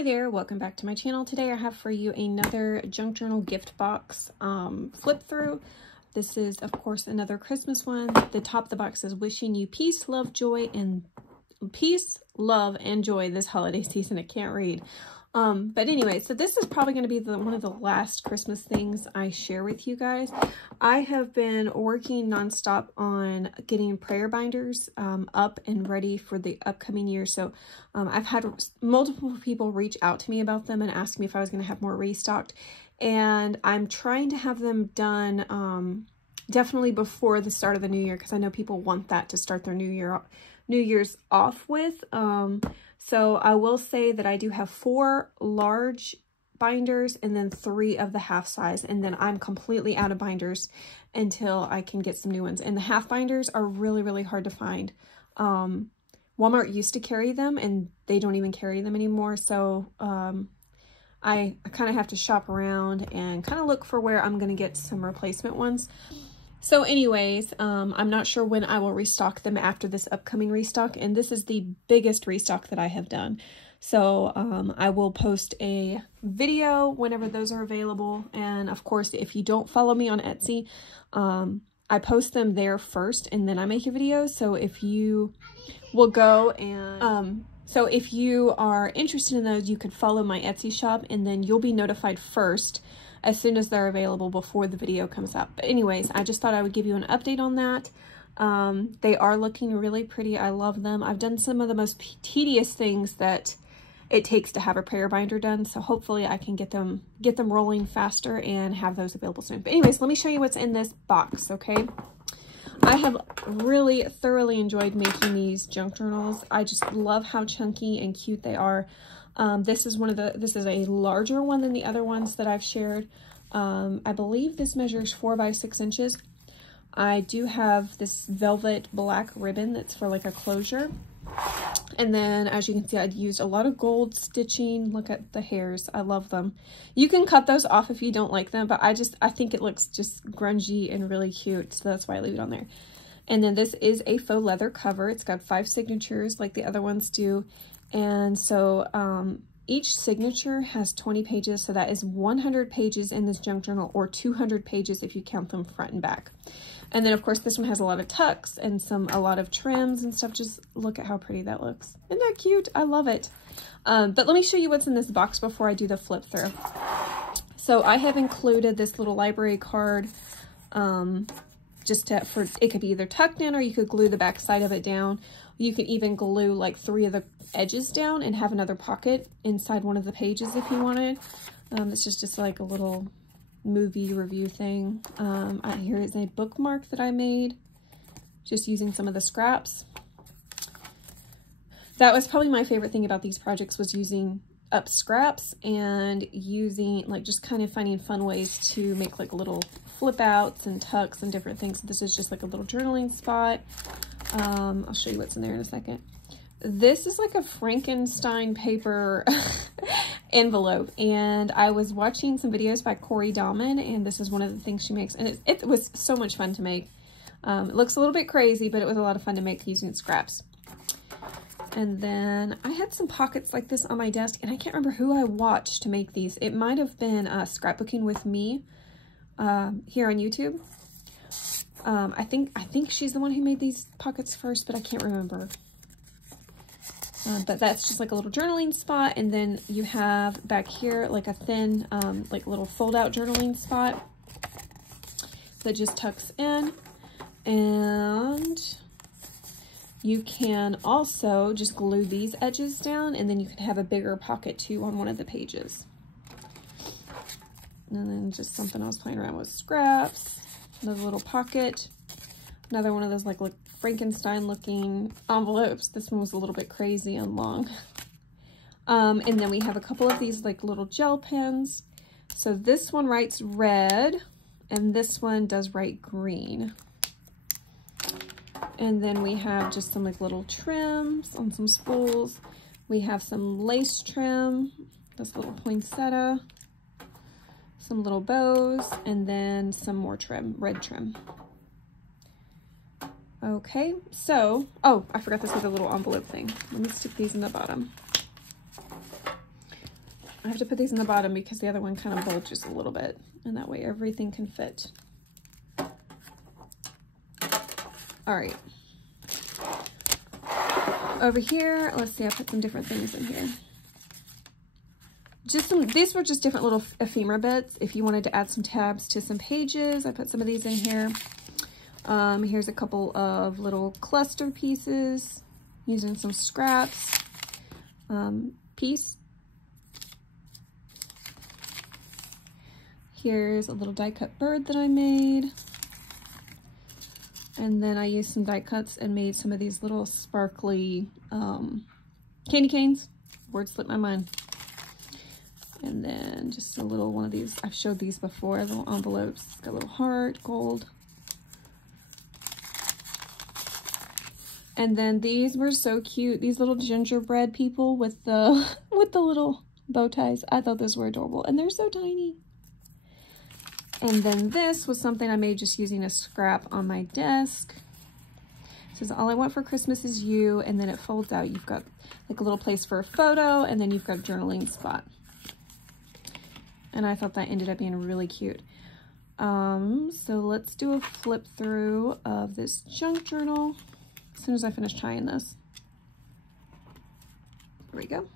Hi there, welcome back to my channel. Today I have for you another junk journal gift box flip through. This is of course another Christmas one. The top of the box says wishing you peace, love, and joy this holiday season. I can't read. But anyway, so this is probably going to be one of the last Christmas things I share with you guys. I have been working nonstop on getting prayer binders up and ready for the upcoming year. So I've had multiple people reach out to me about them and ask me if I was going to have more restocked. And I'm trying to have them done definitely before the start of the new year, because I know people want that to start their New Year's off with. So I will say that I do have 4 large binders and then 3 of the half size, and then I'm completely out of binders until I can get some new ones. And the half binders are really, really hard to find. Walmart used to carry them and they don't even carry them anymore. So I kind of have to shop around and kind of look for where I'm going to get some replacement ones. So anyways, I'm not sure when I will restock them after this upcoming restock, and this is the biggest restock that I have done. So I will post a video whenever those are available, and of course if you don't follow me on Etsy, I post them there first and then I make a video. So if you will go and so if you are interested in those, you could follow my Etsy shop and then you'll be notified first as soon as they're available before the video comes out. But anyways, I just thought I would give you an update on that. They are looking really pretty. I love them. I've done some of the most tedious things that it takes to have a prayer binder done. So hopefully I can get them rolling faster and have those available soon. But anyways, let me show you what's in this box, okay? I have really thoroughly enjoyed making these junk journals. I just love how chunky and cute they are. This is a larger one than the other ones that I've shared. I believe this measures 4 by 6 inches. I do have this velvet black ribbon that's for like a closure. And then as you can see, I'd used a lot of gold stitching. Look at the hairs. I love them. You can cut those off if you don't like them, but I think it looks just grungy and really cute. So that's why I leave it on there. And then this is a faux leather cover. It's got 5 signatures like the other ones do. And so each signature has 20 pages, so that is 100 pages in this junk journal, or 200 pages if you count them front and back. And then of course this one has a lot of tucks and a lot of trims and stuff. Just look at how pretty that looks. Isn't that cute? I love it. But let me show you what's in this box before I do the flip through. So I have included this little library card it could be either tucked in, or you could glue the back side of it down. You could even glue like 3 of the edges down and have another pocket inside one of the pages if you wanted. It's just like a little movie review thing. Here is a bookmark that I made just using some of the scraps. That was probably my favorite thing about these projects, was using up scraps and using just kind of finding fun ways to make like little flip outs and tucks and different things. This is just like a little journaling spot. I'll show you what's in there in a second. This is like a Frankenstein paper envelope, and I was watching some videos by Corey Dahman, and this is one of the things she makes, and it was so much fun to make. It looks a little bit crazy, but it was a lot of fun to make using scraps. And then I had some pockets like this on my desk, and I can't remember who I watched to make these. It might have been Scrapbooking with Me here on YouTube. I think she's the one who made these pockets first, but I can't remember. But that's just like a little journaling spot, and then you have back here like a thin like little fold out journaling spot that just tucks in. And you can also just glue these edges down, and then you can have a bigger pocket too on one of the pages. And then just something I was playing around with, scraps, another little pocket, another one of those like Frankenstein looking envelopes. This one was a little bit crazy and long. And then we have a couple of these like little gel pens. So this one writes red and this one does write green. And then we have just some like little trims on some spools. We have some lace trim, this little poinsettia, some little bows, and then some more trim, red trim. Okay, so, oh, I forgot this was a little envelope thing. Let me stick these in the bottom. I have to put these in the bottom because the other one kind of bulges a little bit, and that way everything can fit. All right. Over here, let's see, I put some different things in here. These were just different little ephemera bits. If you wanted to add some tabs to some pages, I put some of these in here. Here's a couple of little cluster pieces using some scraps. Piece. Here's a little die cut bird that I made. And then I used some die cuts and made some of these little sparkly candy canes. Word slipped my mind. And then just a little one of these. I've showed these before, little envelopes. It's got a little heart, gold. And then these were so cute. These little gingerbread people with the little bow ties. I thought those were adorable, and they're so tiny. And then this was something I made just using a scrap on my desk. It says, all I want for Christmas is you, and then it folds out. You've got like a little place for a photo, and then you've got a journaling spot. And I thought that ended up being really cute. So let's do a flip through of this junk journal as soon as I finish tying this. There we go.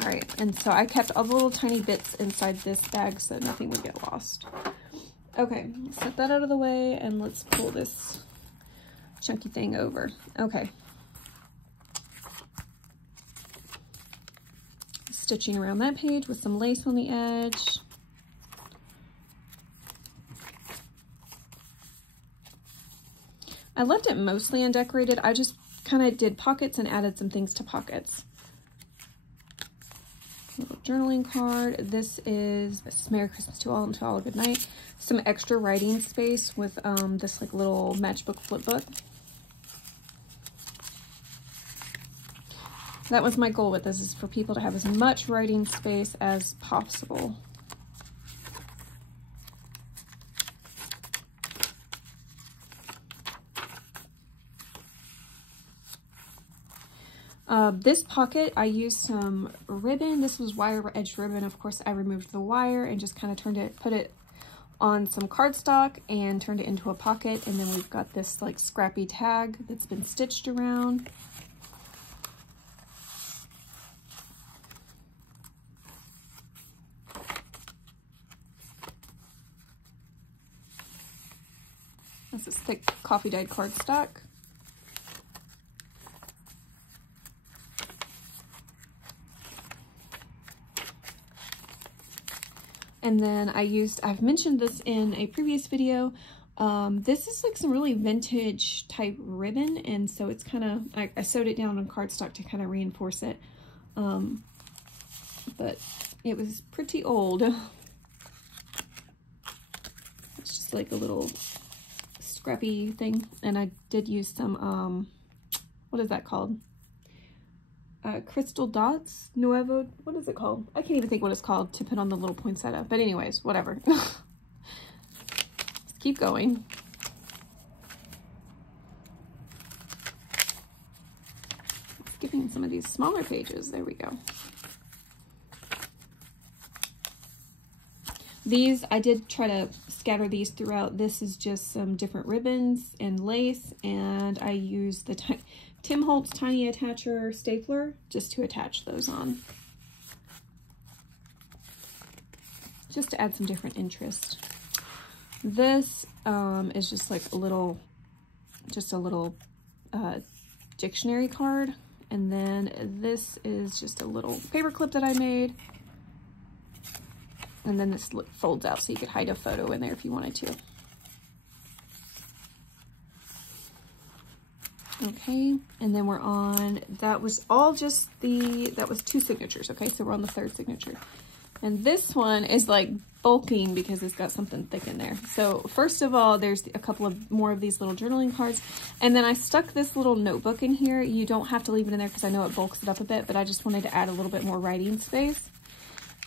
All right, and so I kept all the little tiny bits inside this bag so nothing would get lost. Okay, set that out of the way, and let's pull this chunky thing over. Okay. Stitching around that page with some lace on the edge. I left it mostly undecorated. I just kind of did pockets and added some things to pockets. Little journaling card. This is Merry Christmas to all and to all a good night. Some extra writing space with this like little matchbook flip book. That was my goal with this, is for people to have as much writing space as possible. This pocket, I used some ribbon. This was wire edge ribbon. Of course, I removed the wire and just kind of put it on some cardstock and turned it into a pocket. And then we've got this like scrappy tag that's been stitched around. This is thick coffee dyed cardstock. And then I've mentioned this in a previous video. This is like some really vintage type ribbon. And so it's kind of, I sewed it down on cardstock to kind of reinforce it. But it was pretty old. It's just like a little scrappy thing. And I did use some, what is that called? Crystal dots, Nuevo, what is it called? I can't even think what it's called, to put on the little poinsettia. But anyways, whatever. Let's keep going. Skipping some of these smaller pages. There we go. These, I did try to scatter these throughout. This is just some different ribbons and lace, and I used the Tim Holtz Tiny Attacher stapler just to attach those on. Just to add some different interest. This is just like a little dictionary card. And then this is just a little paper clip that I made. And then this folds out so you could hide a photo in there if you wanted to. Okay, and then we're on, that was all just that was 2 signatures, okay? So we're on the 3rd signature. And this one is like bulking because it's got something thick in there. So first of all, there's a couple of more of these little journaling cards. And then I stuck this little notebook in here. You don't have to leave it in there because I know it bulks it up a bit, but I just wanted to add a little bit more writing space.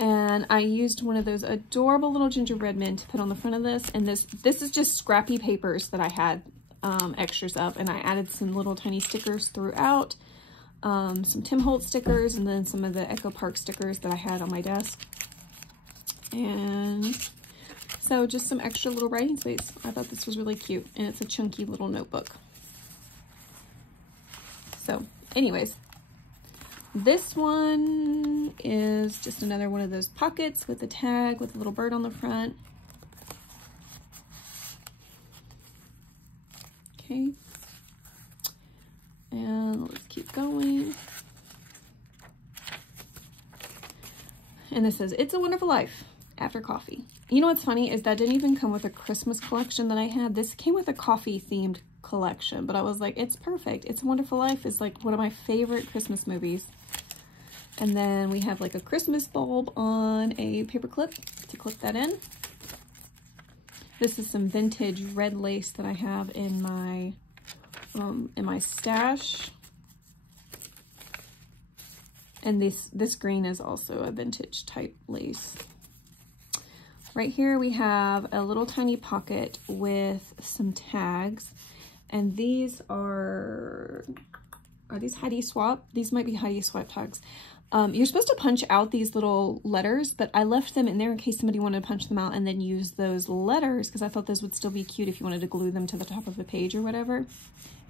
And I used one of those adorable little gingerbread men to put on the front of this. And this is just scrappy papers that I had extras of, and I added some little tiny stickers throughout. some Tim Holtz stickers, and then some of the Echo Park stickers that I had on my desk. And so just some extra little writing space. I thought this was really cute, and it's a chunky little notebook. So anyways, this one is just another one of those pockets with a tag with a little bird on the front. Okay. And let's keep going. And this says, "It's a Wonderful Life After Coffee." You know what's funny is that didn't even come with a Christmas collection that I had. This came with a coffee themed collection, but I was like, it's perfect. It's a Wonderful Life is like one of my favorite Christmas movies. And then we have like a Christmas bulb on a paper clip to clip that in. This is some vintage red lace that I have in my stash. And this green is also a vintage type lace. Right here we have a little tiny pocket with some tags. And these are these Heidi Swap? These might be Heidi Swap tags. You're supposed to punch out these little letters, but I left them in there in case somebody wanted to punch them out and then use those letters, because I thought those would still be cute if you wanted to glue them to the top of the page or whatever.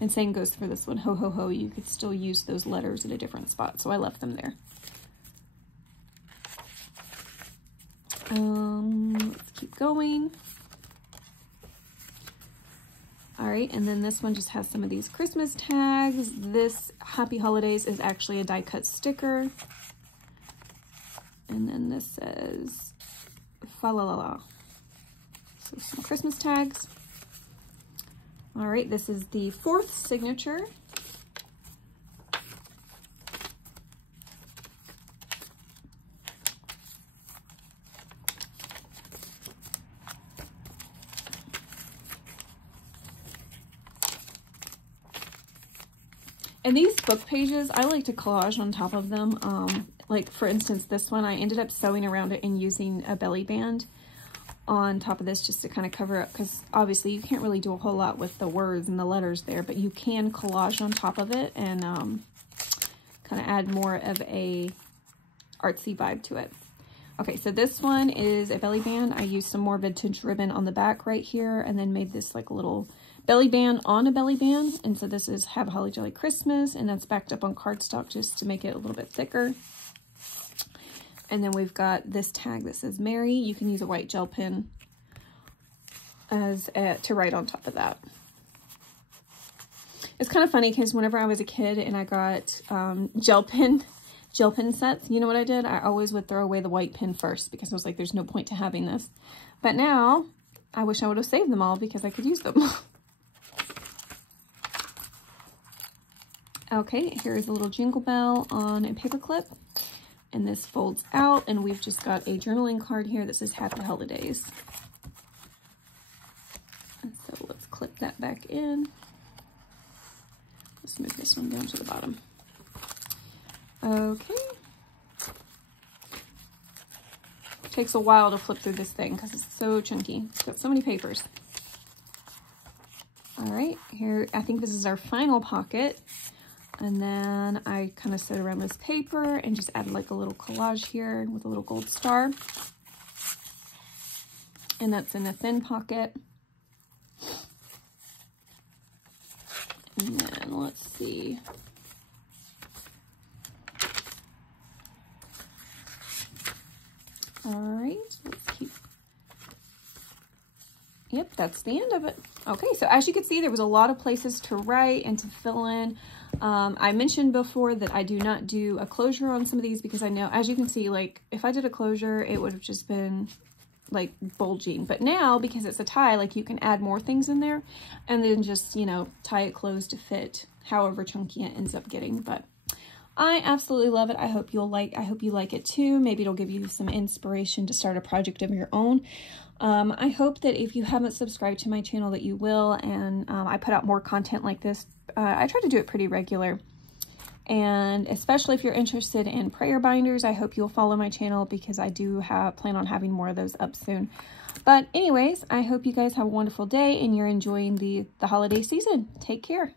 And same goes for this one, Ho Ho Ho. You could still use those letters at a different spot, so I left them there. Let's keep going. All right, and then this one just has some of these Christmas tags. This Happy Holidays is actually a die cut sticker. And then this says Fa La La La. So some Christmas tags. All right, this is the 4th signature. And these book pages, I like to collage on top of them. Like for instance, this one, I ended up sewing around it and using a belly band on top of this just to kind of cover up, because obviously you can't really do a whole lot with the words and the letters there, but you can collage on top of it and kind of add more of a artsy vibe to it. Okay, so this one is a belly band. I used some more vintage ribbon on the back right here and then made this like a little belly band on a belly band. And so this is Have a Holly Jolly Christmas, and that's backed up on cardstock just to make it a little bit thicker. And then we've got this tag that says Merry. You can use a white gel pen to write on top of that. It's kind of funny because whenever I was a kid and I got gel pen sets, you know what I did? I always would throw away the white pen first because I was like, there's no point to having this. But now I wish I would have saved them all because I could use them. Okay, here's a little jingle bell on a paper clip. And this folds out, and we've just got a journaling card here that says Happy Holidays. And so let's clip that back in. Let's move this one down to the bottom. Okay. It takes a while to flip through this thing because it's so chunky. It's got so many papers. All right, here, I think this is our final pocket. And then I kind of sewed around this paper and just added like a little collage here with a little gold star. And that's in a thin pocket. And then let's see. All right, let's keep. Yep, that's the end of it. Okay, so as you can see, there was a lot of places to write and to fill in. I mentioned before that I do not do a closure on some of these because I know, as you can see, like if I did a closure, it would have just been like bulging. But now, because it's a tie, like you can add more things in there and then just, you know, tie it closed to fit however chunky it ends up getting. But I absolutely love it. I hope you like it too. Maybe it'll give you some inspiration to start a project of your own. I hope that if you haven't subscribed to my channel that you will, and I put out more content like this. I try to do it pretty regular, and especially if you're interested in prayer binders, I hope you'll follow my channel because I do plan on having more of those up soon. But anyways, I hope you guys have a wonderful day and you're enjoying the holiday season. Take care.